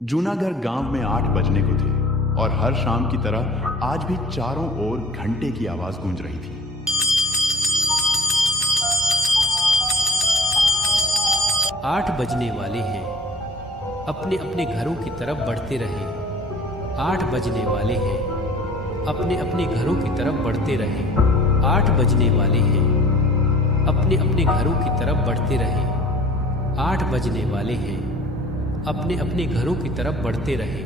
जूनागढ़ गांव में 8 बजने को थे और हर शाम की तरह आज भी चारों ओर घंटे की आवाज गूंज रही थी। 8 बजने वाले हैं, अपने अपने घरों की तरफ बढ़ते रहे। 8 बजने वाले हैं, अपने अपने घरों की तरफ बढ़ते रहे। 8 बजने वाले हैं, अपने अपने घरों की तरफ बढ़ते रहे। 8 बजने वाले हैं, अपने अपने घरों की तरफ बढ़ते रहे।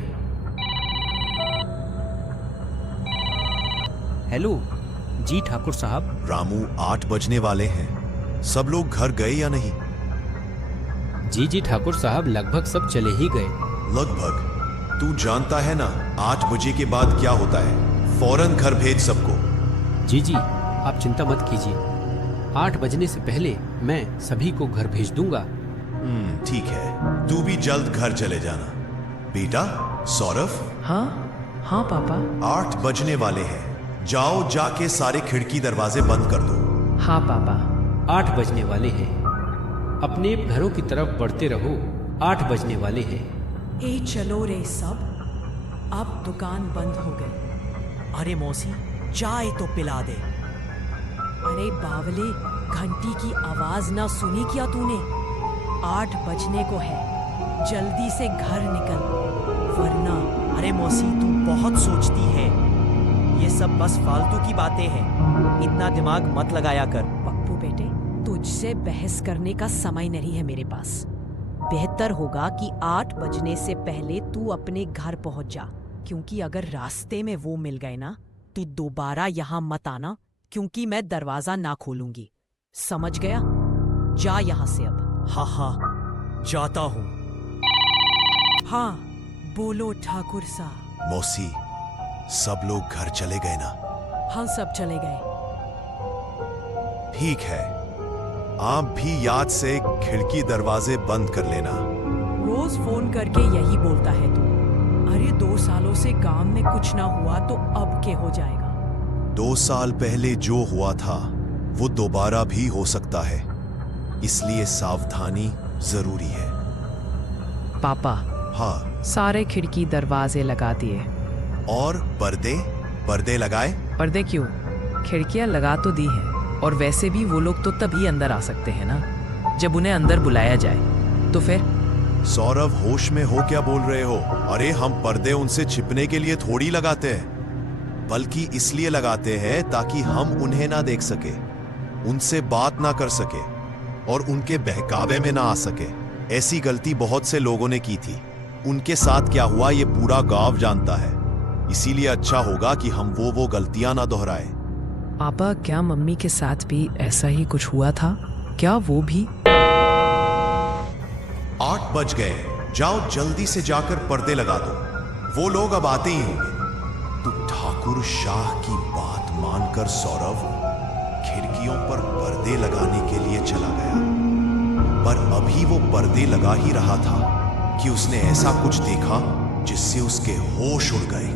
हेलो जी ठाकुर साहब। रामू, 8 बजने वाले हैं। सब लोग घर गए या नहीं? जी ठाकुर साहब, लगभग सब चले ही गए। लगभग? तू जानता है ना 8 बजे के बाद क्या होता है? फौरन घर भेज सबको। जी आप चिंता मत कीजिए, 8 बजने से पहले मैं सभी को घर भेज दूंगा। ठीक है, तू भी जल्द घर चले जाना। बेटा सौरभ। हाँ पापा। 8 बजने वाले हैं, जाओ जाके सारे खिड़की दरवाजे बंद कर दो। हाँ पापा। 8 बजने वाले हैं, अपने घरों की तरफ बढ़ते रहो। 8 बजने वाले हैं। ए चलो रे सब, अब दुकान बंद हो गई। अरे मौसी, चाय तो पिला दे। अरे बावले, घंटी की आवाज ना सुनी क्या तूने? 8 बजने को है, जल्दी से घर निकल वरना। अरे मौसी, तू बहुत सोचती है, ये सब बस फालतू की बातें हैं, इतना दिमाग मत लगाया कर। पप्पू बेटे, तुझसे बहस करने का समय नहीं है मेरे पास। बेहतर होगा कि 8 बजने से पहले तू अपने घर पहुंच जा, क्योंकि अगर रास्ते में वो मिल गए ना तो दोबारा यहाँ मत आना, क्योंकि मैं दरवाजा ना खोलूंगी। समझ गया? जा यहाँ से अब। हाँ, जाता हूँ। हाँ बोलो ठाकुर साहब। मौसी, सब लोग घर चले गए ना? हाँ, सब चले गए। ठीक है, आप भी याद से खिड़की दरवाजे बंद कर लेना। रोज फोन करके यही बोलता है तू। अरे 2 सालों से गांव में कुछ ना हुआ तो अब क्या हो जाएगा? 2 साल पहले जो हुआ था वो दोबारा भी हो सकता है, इसलिए सावधानी जरूरी है। पापा, हाँ। सारे खिड़की दरवाजे लगा दिए। और पर्दे लगाए? पर्दे क्यों? खिड़कियां लगा तो दी हैं, और वैसे भी वो लोग तो तभी अंदर आ सकते हैं ना जब उन्हें अंदर बुलाया जाए। तो फिर? सौरभ, होश में हो क्या बोल रहे हो? अरे हम पर्दे उनसे छिपने के लिए थोड़ी लगाते हैं, बल्कि इसलिए लगाते हैं ताकि हम उन्हें ना देख सके, उनसे बात ना कर सके और उनके बहकावे में ना आ सके। ऐसी गलती बहुत से लोगों ने की थी। उनके साथ क्या हुआ ये पूरा गांव जानता है, इसीलिए अच्छा होगा कि हम वो गलतियां ना दोहराए। पापा, क्या मम्मी के साथ भी ऐसा ही कुछ हुआ था? क्या वो भी? 8 बज गए, जाओ जल्दी से जाकर पर्दे लगा दो, वो लोग अब आते ही होंगे। तू ठाकुर शाह की बात मानकर सौरभ खिड़कियों पर पर्दे लगाने के लिए चला गया, पर अभी वो पर्दे लगा ही रहा था कि उसने ऐसा कुछ देखा जिससे उसके होश उड़ गए।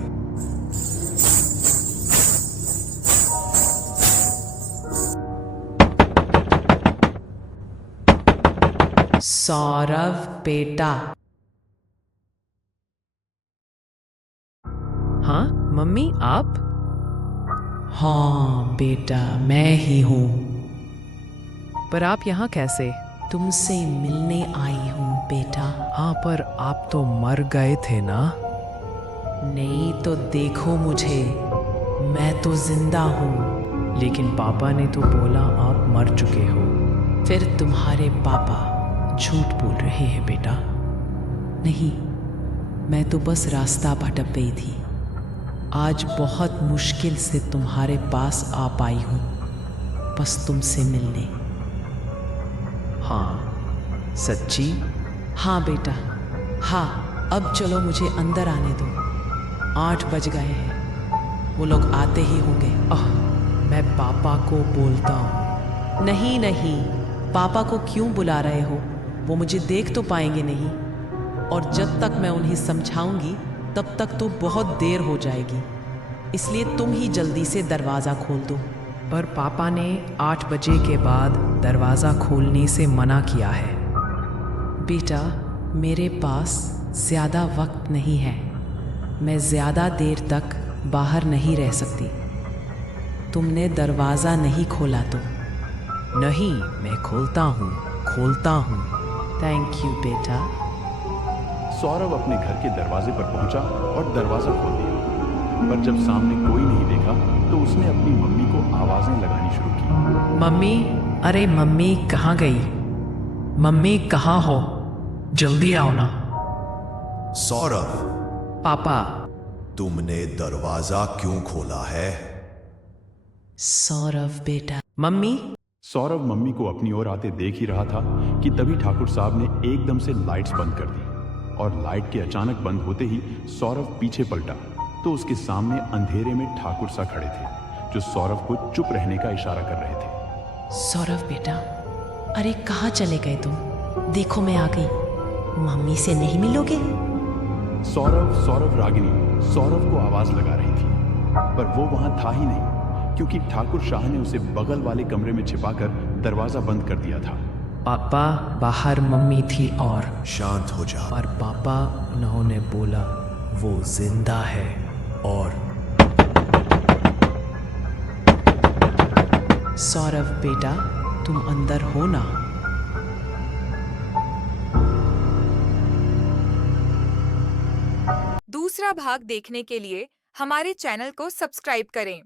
सौरभ बेटा। हाँ मम्मी, आप? हाँ बेटा, मैं ही हूँ। पर आप यहाँ कैसे? तुमसे मिलने आई हूँ बेटा। हाँ, पर आप तो मर गए थे ना? नहीं तो देखो मुझे, मैं तो जिंदा हूँ। लेकिन पापा ने तो बोला आप मर चुके हो। फिर तुम्हारे पापा झूठ बोल रहे हैं बेटा। नहीं, मैं तो बस रास्ता भटक गई थी। आज बहुत मुश्किल से तुम्हारे पास आ पाई हूँ, बस तुमसे मिलने। हाँ सच्ची? हाँ बेटा, हाँ। अब चलो, मुझे अंदर आने दो। 8 बज गए हैं, वो लोग आते ही होंगे। मैं पापा को बोलता हूँ। नहीं, पापा को क्यों बुला रहे हो? वो मुझे देख तो पाएंगे नहीं, और जब तक मैं उन्हें समझाऊंगी तब तक तो बहुत देर हो जाएगी। इसलिए तुम ही जल्दी से दरवाज़ा खोल दो। पर पापा ने 8 बजे के बाद दरवाज़ा खोलने से मना किया है। बेटा, मेरे पास ज्यादा वक्त नहीं है। मैं ज्यादा देर तक बाहर नहीं रह सकती। तुमने दरवाजा नहीं खोला तो? नहीं, मैं खोलता हूँ। थैंक यू बेटा। सौरभ अपने घर के दरवाजे पर पहुंचा और दरवाजा खोल दिया, पर जब सामने कोई नहीं देखा तो उसने अपनी मम्मी को आवाजें लगानी शुरू की। मम्मी, अरे मम्मी कहाँ गई? मम्मी कहाँ हो? जल्दी आओ ना। सौरभ, पापा। तुमने दरवाजा क्यों खोला है? सौरभ बेटा। मम्मी। सौरभ मम्मी को अपनी ओर आते देख ही रहा था कि तभी ठाकुर साहब ने एकदम से लाइट्स बंद कर दी, और लाइट के अचानक बंद होते ही सौरभ पीछे पलटा तो उसके सामने अंधेरे में ठाकुर साहब खड़े थे, जो सौरभ को चुप रहने का इशारा कर रहे थे। सौरभ बेटा, अरे कहाँ चले गए तुम? देखो मैं आ गई। मम्मी से नहीं मिलोगे? सौरभ रागिनी सौरभ को आवाज लगा रही थी, पर वो वहां था ही नहीं, क्योंकि ठाकुर शाह ने उसे बगल वाले कमरे में छिपाकर दरवाजा बंद कर दिया था। पापा, बाहर मम्मी थी और शांत हो जा। और पापा, उन्होंने बोला वो जिंदा है और सौरभ बेटा, तुम अंदर हो ना? दूसरा भाग देखने के लिए हमारे चैनल को सब्सक्राइब करें।